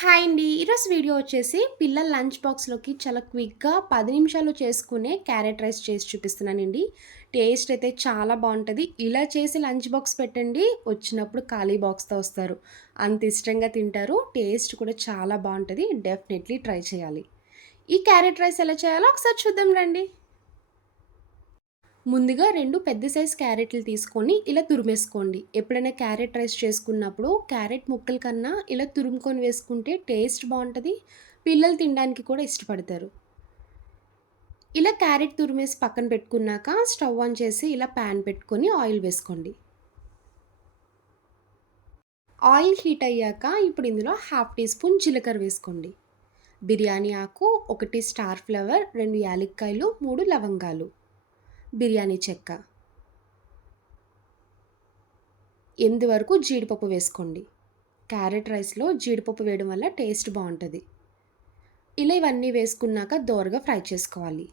Hi అండి. ఈరోజు video వచ్చేసి పిల్లల లంచ్ బాక్స్లోకి చాలా క్విక్గా పది నిమిషాలు చేసుకునే క్యారెట్ రైస్ చేసి చూపిస్తున్నానండి. టేస్ట్ అయితే చాలా బాగుంటుంది. ఇలా చేసి లంచ్ బాక్స్ పెట్టండి. వచ్చినప్పుడు ఖాళీ బాక్స్తో వస్తారు. అంత ఇష్టంగా తింటారు. టేస్ట్ కూడా చాలా బాగుంటుంది. డెఫినెట్లీ ట్రై చేయాలి. ఈ క్యారెట్ రైస్ ఎలా చేయాలో ఒకసారి చూద్దాం రండి. ముందుగా రెండు పెద్ద సైజ్ క్యారెట్లు తీసుకొని ఇలా తురిమేసుకోండి. ఎప్పుడైనా క్యారెట్ రైస్ చేసుకున్నప్పుడు క్యారెట్ ముక్కల కన్నా ఇలా తురుముకొని వేసుకుంటే టేస్ట్ బాగుంటుంది పిల్లలు తినడానికి కూడా ఇష్టపడతారు. ఇలా క్యారెట్ తురిమేసి పక్కన పెట్టుకున్నాక స్టవ్ ఆన్ చేసి ఇలా ప్యాన్ పెట్టుకొని ఆయిల్ వేసుకోండి. ఆయిల్ హీట్ అయ్యాక ఇప్పుడు ఇందులో హాఫ్ టీ స్పూన్ జీలకర్ర వేసుకోండి. బిర్యానీ ఆకు ఒకటి స్టార్ ఫ్లవర్ రెండు యాలక్కాయలు మూడు లవంగాలు. బిర్యానీ చెక్క. ఎనిమిది వరకు జీడిపప్పు వేసుకోండి. క్యారెట్ రైస్లో జీడిపప్పు వేయడం వల్ల టేస్ట్ బాగుంటుంది. ఇలా ఇవన్నీ వేసుకున్నాక దోరగా ఫ్రై చేసుకోవాలి.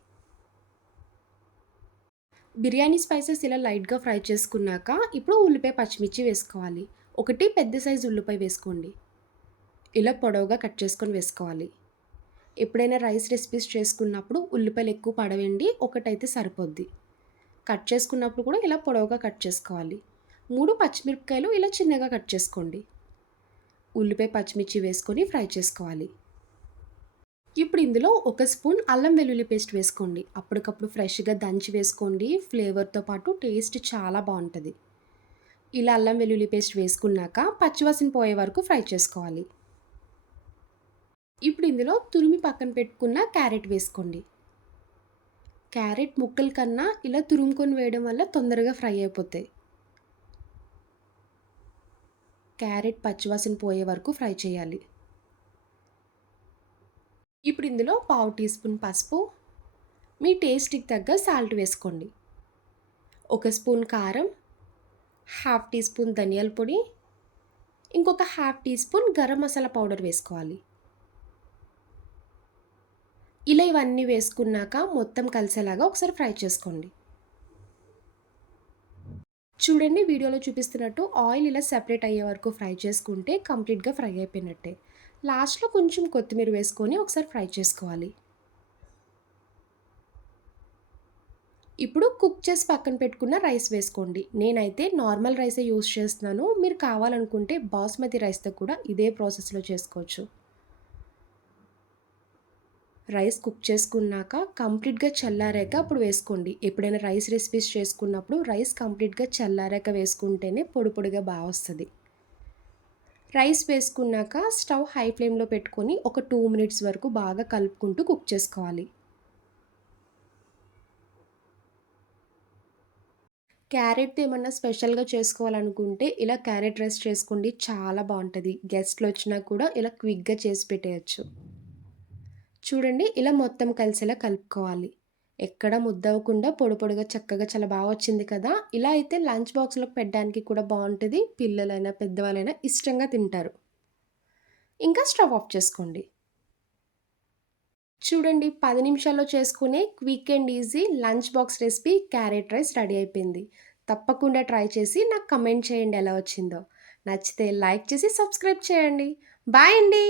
బిర్యానీ స్పైసెస్ ఇలా లైట్గా ఫ్రై చేసుకున్నాక ఇప్పుడు ఉల్లిపాయ పచ్చిమిర్చి వేసుకోవాలి. ఒకటి పెద్ద సైజు ఉల్లిపాయ వేసుకోండి. ఇలా పొడవుగా కట్ చేసుకొని వేసుకోవాలి. ఎప్పుడైనా రైస్ రెసిపీస్ చేసుకున్నప్పుడు ఉల్లిపాయలు ఎక్కువ పడవండి ఒకటైతే సరిపోద్ది. కట్ చేసుకున్నప్పుడు కూడా ఇలా పొడవుగా కట్ చేసుకోవాలి. మూడు పచ్చిమిరపకాయలు ఇలా చిన్నగా కట్ చేసుకోండి. ఉల్లిపాయ పచ్చిమిర్చి వేసుకొని ఫ్రై చేసుకోవాలి. ఇప్పుడు ఇందులో ఒక స్పూన్ అల్లం వెల్లుల్లి పేస్ట్ వేసుకోండి. అప్పటికప్పుడు ఫ్రెష్గా దంచి వేసుకోండి. ఫ్లేవర్తో పాటు టేస్ట్ చాలా బాగుంటుంది. ఇలా అల్లం వెల్లుల్లి పేస్ట్ వేసుకున్నాక పచ్చివాసన పోయే వరకు ఫ్రై చేసుకోవాలి. ఇప్పుడు ఇందులో తురిమి పక్కన పెట్టుకున్న క్యారెట్ వేసుకోండి. క్యారెట్ ముక్కల కన్నా ఇలా తురుముకొని వేయడం వల్ల తొందరగా ఫ్రై అయిపోతాయి. క్యారెట్ పచ్చివాసన పోయే వరకు ఫ్రై చేయాలి. ఇప్పుడు ఇందులో పావు టీ స్పూన్ పసుపు మీ టేస్ట్కి తగ్గ సాల్ట్ వేసుకోండి. ఒక స్పూన్ కారం హాఫ్ టీ స్పూన్ ధనియాల పొడి ఇంకొక half teaspoon garam masala powder వేసుకోవాలి. ఇలా ఇవన్నీ వేసుకున్నాక మొత్తం కలిసేలాగా ఒకసారి ఫ్రై చేసుకోండి. చూడండి వీడియోలో చూపిస్తున్నట్టు ఆయిల్ ఇలా సెపరేట్ అయ్యే వరకు ఫ్రై చేసుకుంటే కంప్లీట్గా ఫ్రై అయిపోయినట్టే. లాస్ట్లో కొంచెం కొత్తిమీర వేసుకొని ఒకసారి ఫ్రై చేసుకోవాలి. ఇప్పుడు కుక్ చేసి పక్కన పెట్టుకున్న రైస్ వేసుకోండి. నేనైతే నార్మల్ రైసే యూస్ చేస్తున్నాను. మీరు కావాలనుకుంటే బాస్మతి రైస్తో కూడా ఇదే ప్రాసెస్లో చేసుకోవచ్చు. రైస్ కుక్ చేసుకున్నాక కంప్లీట్గా చల్లారాక అప్పుడు వేసుకోండి. ఎప్పుడైనా రైస్ రెసిపీస్ చేసుకున్నప్పుడు రైస్ కంప్లీట్గా చల్లారాక వేసుకుంటేనే పొడి పొడిగా బాగా వస్తుంది. రైస్ వేసుకున్నాక స్టవ్ హై ఫ్లేమ్లో పెట్టుకొని ఒక టూ మినిట్స్ వరకు బాగా కలుపుకుంటూ కుక్ చేసుకోవాలి. క్యారెట్ ఏమన్నా స్పెషల్గా చేసుకోవాలనుకుంటే ఇలా క్యారెట్ రైస్ చేసుకోండి. చాలా బాగుంటుంది. గెస్ట్లు వచ్చినా కూడా ఇలా క్విక్గా చేసి పెట్టేయచ్చు. చూడండి ఇలా మొత్తం కలిసేలా కలుపుకోవాలి. ఎక్కడ ముద్దవకుండా పొడి పొడిగా చక్కగా చాలా బాగా వచ్చింది కదా. ఇలా అయితే లంచ్ బాక్స్లో పెట్టడానికి కూడా బాగుంటుంది. పిల్లలైనా పెద్దవాళ్ళైనా ఇష్టంగా తింటారు. ఇంకా స్టవ్ ఆఫ్ చేసుకోండి. చూడండి పది నిమిషాల్లో చేసుకునే quick and easy lunch box recipe carrot rice ready అయిపోయింది. తప్పకుండా ట్రై చేసి నాకు కమెంట్ చేయండి ఎలా వచ్చిందో. నచ్చితే లైక్ చేసి సబ్స్క్రైబ్ చేయండి. బాయ్ అండి!